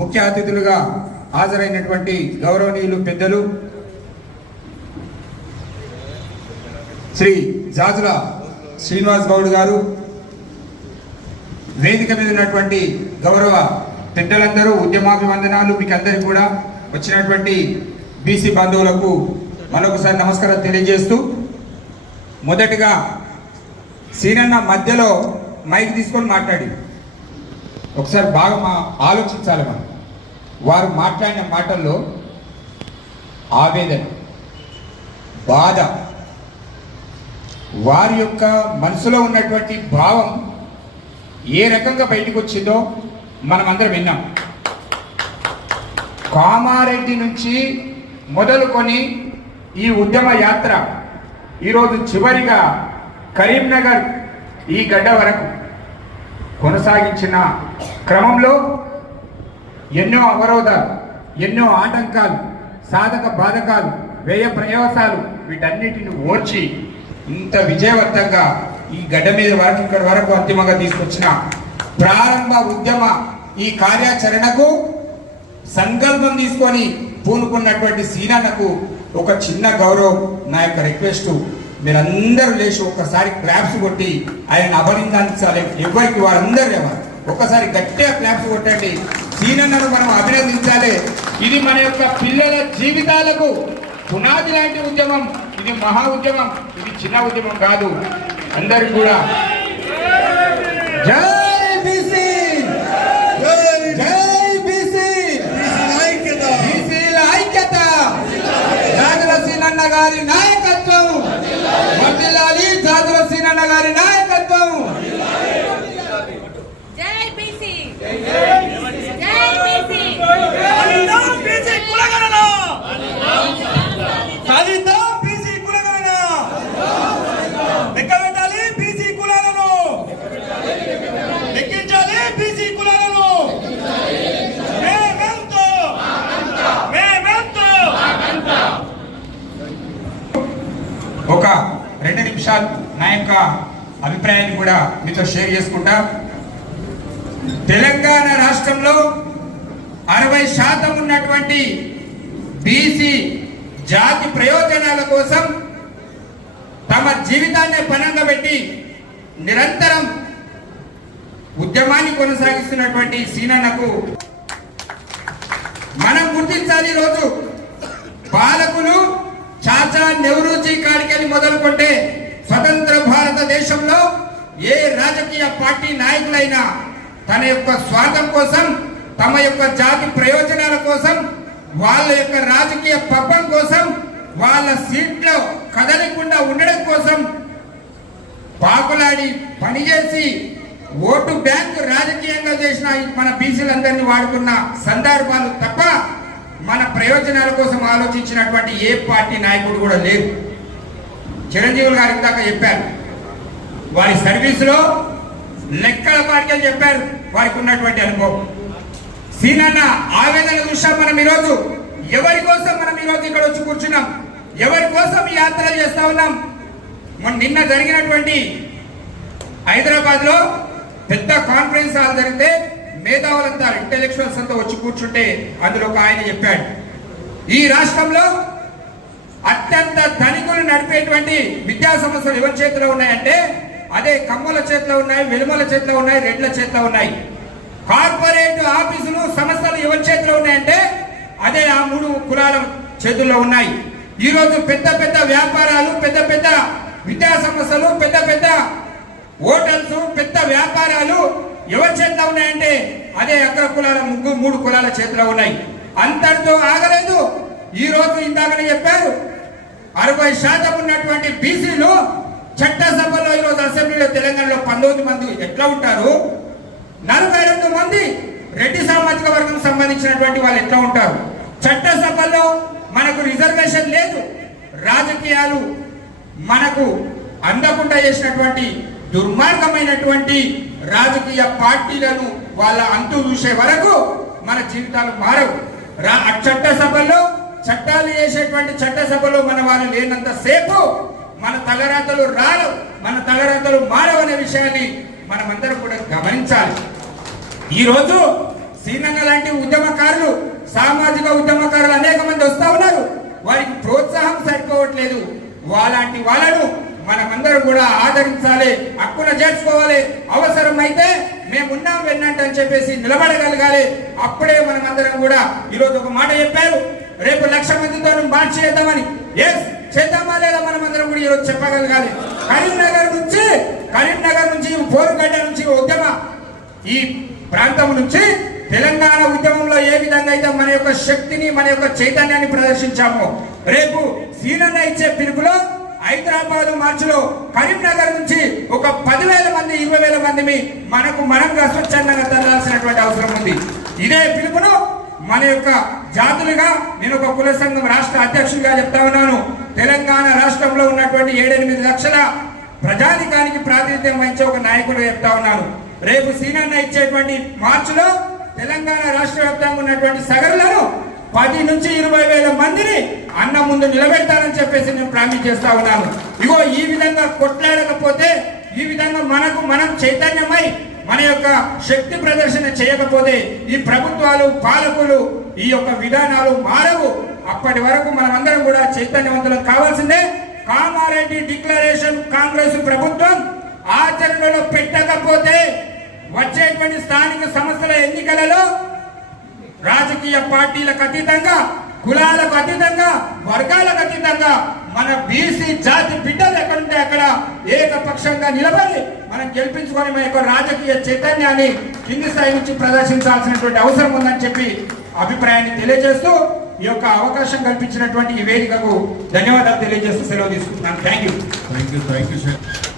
ముఖ్య అతిథులుగా హాజరైనటువంటి గౌరవనీయులు పెద్దలు శ్రీ జాజుల శ్రీనివాస్ గౌడ్ గారు, వేదిక మీద ఉన్నటువంటి గౌరవ పెద్దలందరూ, ఉద్యమాభివందనాలు మీకు అందరికీ కూడా, వచ్చినటువంటి బీసీ బంధువులకు మరొకసారి నమస్కారం తెలియజేస్తూ, మొదటిగా సీనన్న మధ్యలో మైక్ తీసుకొని మాట్లాడి ఒకసారి బాగా ఆలోచించాలి. మనం వారు మాట్లాడిన మాటల్లో ఆవేదన, బాధ, వారి యొక్క మనసులో ఉన్నటువంటి భావం ఏ రకంగా బయటకు వచ్చిందో మనమందరం విన్నాం. కామారెడ్డి నుంచి మొదలుకొని ఈ ఉద్యమ యాత్ర ఈరోజు చివరిగా కరీంనగర్ ఈ గడ్డ వరకు కొనసాగించిన క్రమంలో ఎన్నో అవరోధాలు, ఎన్నో ఆటంకాలు, సాధక బాధకాలు, వ్యయ ప్రయాసాలు వీటన్నిటిని ఓర్చి ఇంత విజయవంతంగా ఈ గడ్డ మీద వరకు ఇక్కడ వరకు అంతిమంగా తీసుకొచ్చిన ప్రారంభ ఉద్యమ ఈ కార్యాచరణకు సంకల్పం తీసుకొని పూనుకున్నటువంటి సీనన్నకు ఒక చిన్న గౌరవం, నా యొక్క రిక్వెస్ట్, మీరందరూ లేచి ఒక్కసారి క్లాప్స్ కొట్టి ఆయన అభినందించాలి. ఎవరికి వారందరూ ఒక్కసారి గట్టిగా క్లాప్స్ కొట్టండి. సీనన్నను మనం అభినందించాలి. ఇది మన యొక్క పిల్లల జీవితాలకు పునాది లాంటి ఉద్యమం. ఇది మహా ఉద్యమం, ఇది చిన్న ఉద్యమం కాదు. అందరికి కూడా జై బీసీ, జై బీసీ, బీసీల ఐక్యత, జాజుల సీనన్న గారి నాయకత్వం వర్ధిల్లాలి, జాజుల సీనన్న గారి నాయకత్వం. జై బీసీ, జై బీసీ, బీసీ కులగణన సాధిద్దాం, బీసీ కులగణన లెక్కబెట్టాలి, బీసీ కులాలను లెక్కించాలి, బీసీ కులాలను మేమెంతో ఒక 2 నిమిషాలు నా యొక్క అభిప్రాయాన్ని కూడా మీతో షేర్ చేసుకుంటా. తెలంగాణ రాష్ట్రంలో 60% ఉన్నటువంటి బీసీ జాతి ప్రయోజనాల కోసం తమ జీవితాన్ని పణంగా పెట్టి నిరంతరం ఉద్యమాన్ని కొనసాగిస్తున్నటువంటి సీనన్నకు మనం గుర్తించాలి. ఈరోజు పాలకులు చాచా నెహ్రూజీ కాడికెళ్ళి మొదలుకుంటే స్వతంత్ర భారతదేశంలో ఏ రాజకీయ పార్టీ నాయకులైనా తన యొక్క స్వార్థం కోసం, తమ యొక్క జాతి ప్రయోజనాల కోసం, వాళ్ళ యొక్క రాజకీయ పబ్బం కోసం, వాళ్ళ సీట్లో కదలకుండా ఉండడం కోసం పాకులాడి పనిచేసి ఓటు బ్యాంకు రాజకీయంగా చేసిన మన బీసీలందరినీ వాడుకున్న సందర్భాలు తప్ప మన ప్రయోజనాల కోసం ఆలోచించినటువంటి ఏ పార్టీ నాయకుడు కూడా లేరు. చిరంజీవులు గారు ఇందాక చెప్పారు, వారి సర్వీసులో లెక్కల పాటికలు చెప్పారు వారికి ఉన్నటువంటి అనుభవం. సీనన్న ఆవేదన చూసాం మనం. ఈరోజు ఎవరి కోసం మనం ఈరోజు ఇక్కడ వచ్చి కూర్చున్నాం, ఎవరి కోసం ఈ యాత్రలు చేస్తా ఉన్నాం. నిన్న జరిగినటువంటి హైదరాబాద్ లో పెద్ద కాన్ఫరెన్స్ హాల్ జరిగితే మేధావులంతా, ఇంటెలెక్చువల్స్ అంతా వచ్చి కూర్చుంటే అందులో ఒక ఆయన చెప్పాడు, ఈ రాష్ట్రంలో అత్యంత ధనికులు నడిపేటువంటి విద్యా సంస్థలు ఎవరి చేతిలో ఉన్నాయంటే అదే కమ్మల చేతిలో ఉన్నాయి, వెలుమల చేతిలో ఉన్నాయి, రెడ్ల చేతిలో ఉన్నాయి. కార్పొరేట్ ఆఫీసులు, సంస్థలు ఎవరి చేతిలో ఉన్నాయంటే అదే ఆ 3 కులాల చేతుల్లో ఉన్నాయి. ఈరోజు పెద్ద పెద్ద వ్యాపారాలు, పెద్ద పెద్ద విద్యా సంస్థలు, పెద్ద పెద్ద హోటల్స్, పెద్ద వ్యాపారాలు ఎవరి చేతిలో ఉన్నాయంటే అదే అగ్ర కులాల 3 కులాల చేతిలో ఉన్నాయి. అంతటితో ఆగలేదు. ఈ రోజు ఇందాకనే చెప్పారు, 60% ఉన్నటువంటి బీసీలు చట్టసభలో ఈరోజు అసెంబ్లీలో తెలంగాణలో 19 మంది ఎట్లా ఉంటారు, 42 మంది రెడ్డి సామాజిక వర్గం సంబంధించినటువంటి వాళ్ళు ఎట్లా ఉంటారు. చట్టసభలో మనకు రిజర్వేషన్ లేదు. రాజకీయాలు మనకు అందకుండా చేసినటువంటి దుర్మార్గమైనటువంటి రాజకీయ పార్టీలను వాళ్ళ అంతు చూసే వరకు మన జీవితాలు మారవు. చట్టసభలో చట్టాలు చేసేటువంటి చట్టసభలో మన వాళ్ళు లేనంత సేపు మన తలరాతలు రాలవు, మన తలరాతలు మారవు అనే విషయాన్ని మనమందరం కూడా గమనించాలి. ఈరోజు సీనన్న లాంటి ఉద్యమకారులు, సామాజిక ఉద్యమకారులు అనేక మంది వస్తా ఉన్నారు. వారికి ప్రోత్సాహం సరిపోవట్లేదు. వాళ్ళంటి వాళ్ళను మనమందరం కూడా ఆదరించాలి, హక్కున చేర్చుకోవాలి. అవసరమైతే మేమున్నాం వెన్నంటే అని చెప్పేసి నిలబడగలగాలి. అప్పుడే మనమందరం కూడా ఈరోజు ఒక మాట చెప్పారు, రేపు 1,00,000 మందితో మార్చి చేద్దామని. ఎస్, చేద్దామా లేదా మనమందరం కూడా ఈరోజు చెప్పగలగాలి. కరీంనగర్ నుంచి పోరుగడ్డ నుంచి ఉద్యమ ఈ ప్రాంతం నుంచి తెలంగాణ ఉద్యమంలో ఏ విధంగా అయితే మన యొక్క శక్తిని, మన యొక్క చైతన్యాన్ని ప్రదర్శించామో, రేపు సీనన్న ఇచ్చే పిలుపులో హైదరాబాద్ మార్చిలో కరీంనగర్ నుంచి ఒక 10,000 మంది, 20,000 మందిని మనంగా స్వచ్ఛందంగా తరలాల్సినటువంటి అవసరం ఉంది. ఇదే పిలుపును మన యొక్క జాతులుగా, నేను ఒక కుల సంఘం రాష్ట్ర అధ్యక్షుడిగా చెప్తా ఉన్నాను. తెలంగాణ రాష్ట్రంలో ఉన్నటువంటి 7-8 లక్షల ప్రజానికానికి ప్రాతినిధ్యం వహించే ఒక నాయకుడు చెప్తా ఉన్నాను. రేపు సీనన్న ఇచ్చేటువంటి మార్చిలో తెలంగాణ రాష్ట్ర వ్యాప్తంగా ఉన్నటువంటి సగరులను 10 నుంచి 20,000 మందిని అన్న ముందు నిలబెడతానని చెప్పేసి నేను ప్రామిస్ చేస్తా ఉన్నాను. ఇగో ఈ విధంగా కొట్లాడకపోతే, ఈ విధంగా మనం చైతన్యమై మన యొక్క శక్తి ప్రదర్శన చేయకపోతే ఈ ప్రభుత్వాలు, పాలకులు, ఈ యొక్క విధానాలు మారవు. అప్పటి వరకు మనమందరం కూడా చైతన్యవంతులకు కావాల్సిందే. కామారెడ్డి డిక్లరేషన్ కాంగ్రెస్ ప్రభుత్వం ఆచరణలో పెట్టకపోతే వచ్చేటువంటి స్థానిక సంస్థల ఎన్నికలలో రాజకీయ పార్టీలకు అతీతంగా, కులాలకు అతీతంగా, వర్గాలకు అతీతంగా మన బీసీ జాతి బిడ్డలు ఎక్కడుంటే అక్కడ ఏకపక్షంగా నిలబడి మనం గెలిపించుకొని మన యొక్క రాజకీయ చైతన్యాన్ని కింది స్థాయి నుంచి ప్రదర్శించాల్సినటువంటి అవసరం ఉందని చెప్పి అభిప్రాయాన్ని తెలియజేస్తూ ఈ యొక్క అవకాశం కల్పించినటువంటి ఈ వేదికకు ధన్యవాదాలు తెలియజేస్తూ సెలవు తీసుకుంటున్నాను. Thank you. Thank you sir.